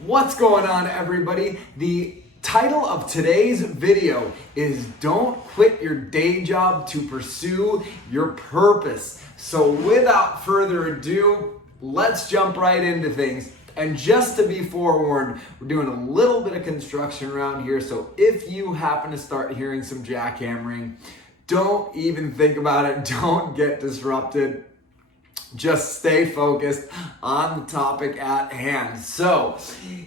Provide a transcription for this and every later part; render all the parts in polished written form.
What's going on, everybody? The title of today's video is Don't Quit Your Day Job to Pursue Your Purpose. So without further ado, let's jump right into things. And just to be forewarned, we're doing a little bit of construction around here, so if you happen to start hearing some jackhammering, don't even think about it. Don't get disrupted. Just stay focused on the topic at hand. So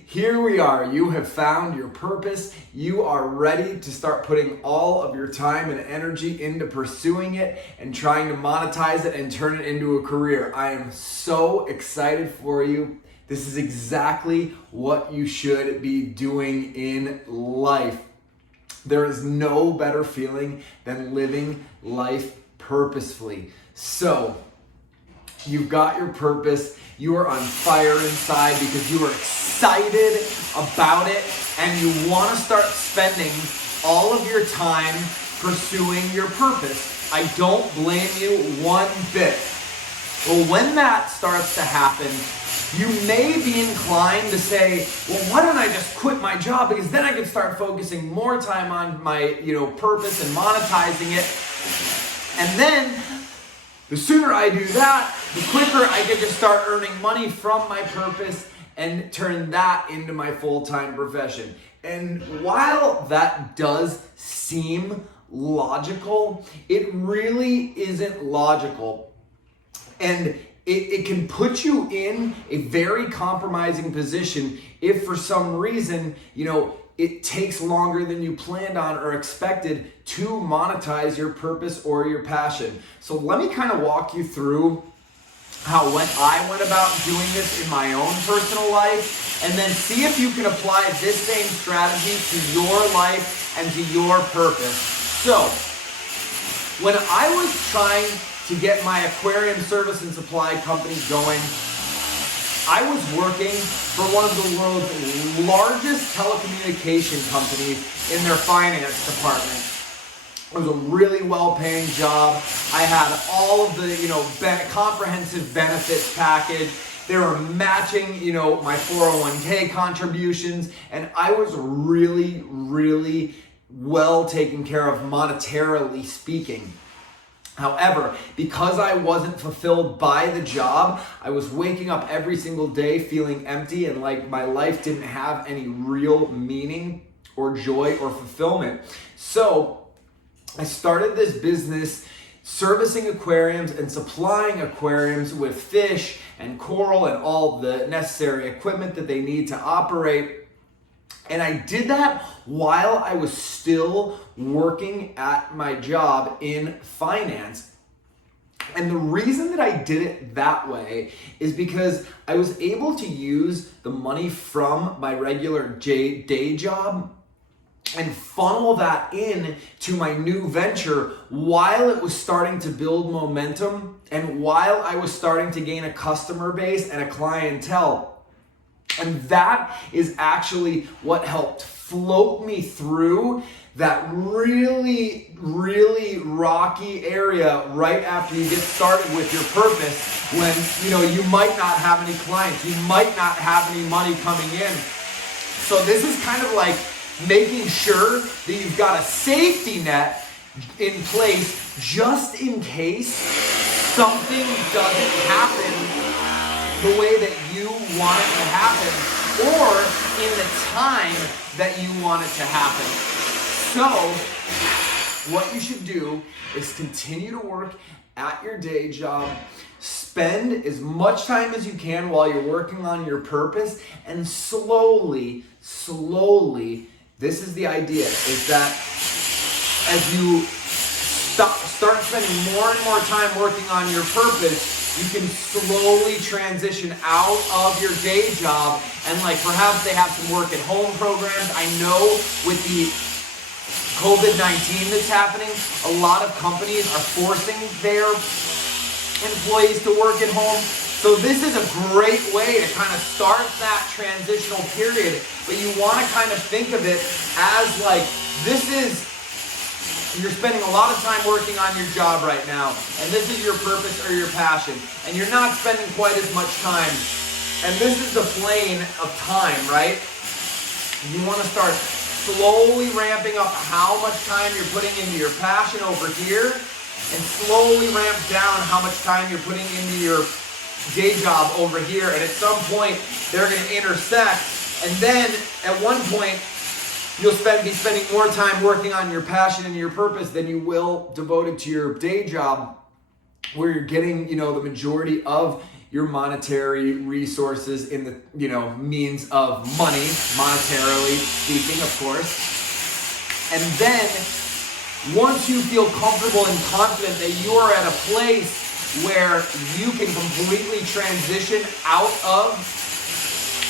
here we are. You have found your purpose. You are ready to start putting all of your time and energy into pursuing it and trying to monetize it and turn it into a career. I am so excited for you. This is exactly what you should be doing in life. There is no better feeling than living life purposefully. So, you've got your purpose, you are on fire inside because you are excited about it and you want to start spending all of your time pursuing your purpose. I don't blame you one bit. Well, when that starts to happen, you may be inclined to say, well, why don't I just quit my job? Because then I can start focusing more time on my, purpose and monetizing it. And then the sooner I do that, the quicker I get to start earning money from my purpose and turn that into my full-time profession. And while that does seem logical, it really isn't logical. And it can put you in a very compromising position if for some reason, it takes longer than you planned on or expected to monetize your purpose or your passion. So let me kind of walk you through how when I went about doing this in my own personal life, and then see if you can apply this same strategy to your life and to your purpose. So, when I was trying to get my aquarium service and supply company going, I was working for one of the world's largest telecommunication companies in their finance department. It was a really well-paying job. I had all of the, comprehensive benefits package. They were matching, my 401k contributions, and I was really, really well taken care of monetarily speaking. However, because I wasn't fulfilled by the job, I was waking up every single day feeling empty and like my life didn't have any real meaning or joy or fulfillment. So I started this business servicing aquariums and supplying aquariums with fish and coral and all the necessary equipment that they need to operate. And I did that while I was still working at my job in finance. And the reason that I did it that way is because I was able to use the money from my regular day job and funnel that in to my new venture while it was starting to build momentum and while I was starting to gain a customer base and a clientele. And that is actually what helped float me through that really, really rocky area right after you get started with your purpose when, you might not have any clients, you might not have any money coming in. So this is kind of like making sure that you've got a safety net in place just in case something doesn't happen the way that you want it to happen or in the time that you want it to happen. So what you should do is continue to work at your day job, spend as much time as you can while you're working on your purpose, and slowly, this is the idea, is that as you start spending more and more time working on your purpose, you can slowly transition out of your day job and perhaps they have some work at home programs. I know with the COVID-19 that's happening, a lot of companies are forcing their employees to work at home. So this is a great way to kind of start that transitional period, but you want to kind of think of it as you're spending a lot of time working on your job right now, and this is your purpose or your passion, and you're not spending quite as much time And this is the plane of time, right? You want to start slowly ramping up how much time you're putting into your passion over here, and slowly ramp down how much time you're putting into your day job over here. And at some point, they're going to intersect. And then at one point, you'll be spending more time working on your passion and your purpose than you will devoted to your day job, where you're getting, the majority of your monetary resources in the, means of money, monetarily speaking, of course. And then once you feel comfortable and confident that you are at a place where you can completely transition out of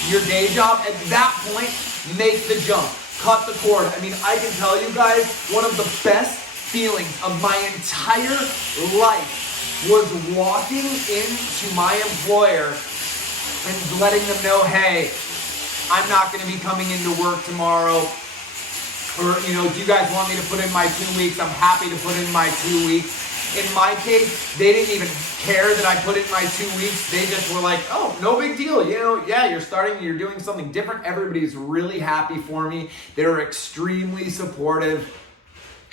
your day job, at that point, make the jump, cut the cord. I mean, I can tell you guys, one of the best feelings of my entire life was walking into my employer and letting them know, hey, I'm not going to be coming into work tomorrow. Or, do you guys want me to put in my 2 weeks? I'm happy to put in my 2 weeks. In my case, they didn't even care that I put in my 2 weeks. They just were like, oh, no big deal. You're starting, you're doing something different. Everybody's really happy for me. They were extremely supportive.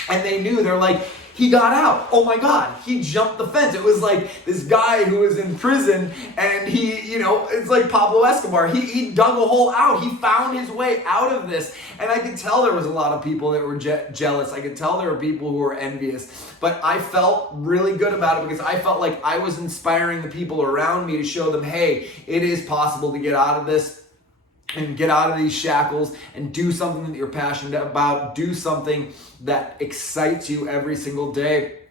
And they knew, they're like, he got out. Oh my God, he jumped the fence. It was like this guy who was in prison and he, it's like Pablo Escobar. He dug a hole out. He found his way out of this. And I could tell there was a lot of people that were jealous. I could tell there were people who were envious. But I felt really good about it because I felt like I was inspiring the people around me to show them, hey, it is possible to get out of this and get out of these shackles and do something that you're passionate about. Do something that excites you every single day.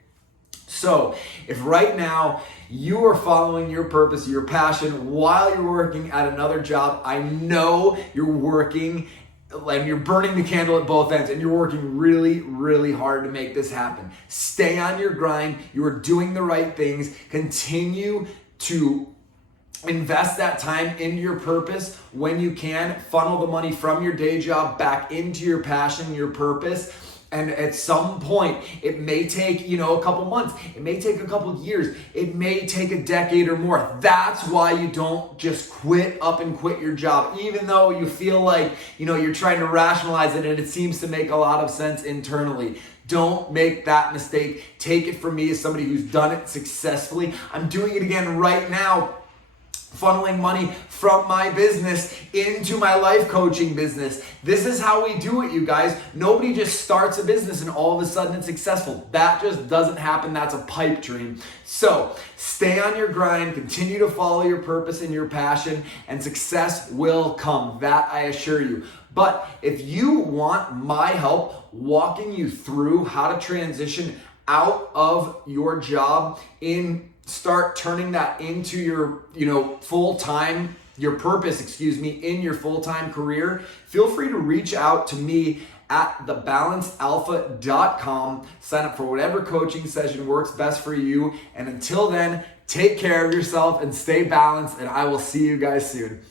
So if right now you are following your purpose, your passion while you're working at another job, I know you're working and you're burning the candle at both ends and you're working really, really hard to make this happen. Stay on your grind. You are doing the right things. Continue to invest that time into your purpose when you can. Funnel the money from your day job back into your passion, your purpose. And at some point, it may take, a couple months. It may take a couple years. It may take a decade or more. That's why you don't just quit your job. Even though you feel like, you're trying to rationalize it and it seems to make a lot of sense internally. Don't make that mistake. Take it from me as somebody who's done it successfully. I'm doing it again right now, funneling money from my business into my life coaching business. This is how we do it, you guys. Nobody just starts a business and all of a sudden it's successful. That just doesn't happen. That's a pipe dream. So stay on your grind, continue to follow your purpose and your passion, and success will come. That I assure you. But if you want my help walking you through how to transition out of your job start turning that into your, full-time, your purpose, in your full-time career, feel free to reach out to me at thebalancedalpha.com. Sign up for whatever coaching session works best for you. And until then, take care of yourself and stay balanced, and I will see you guys soon.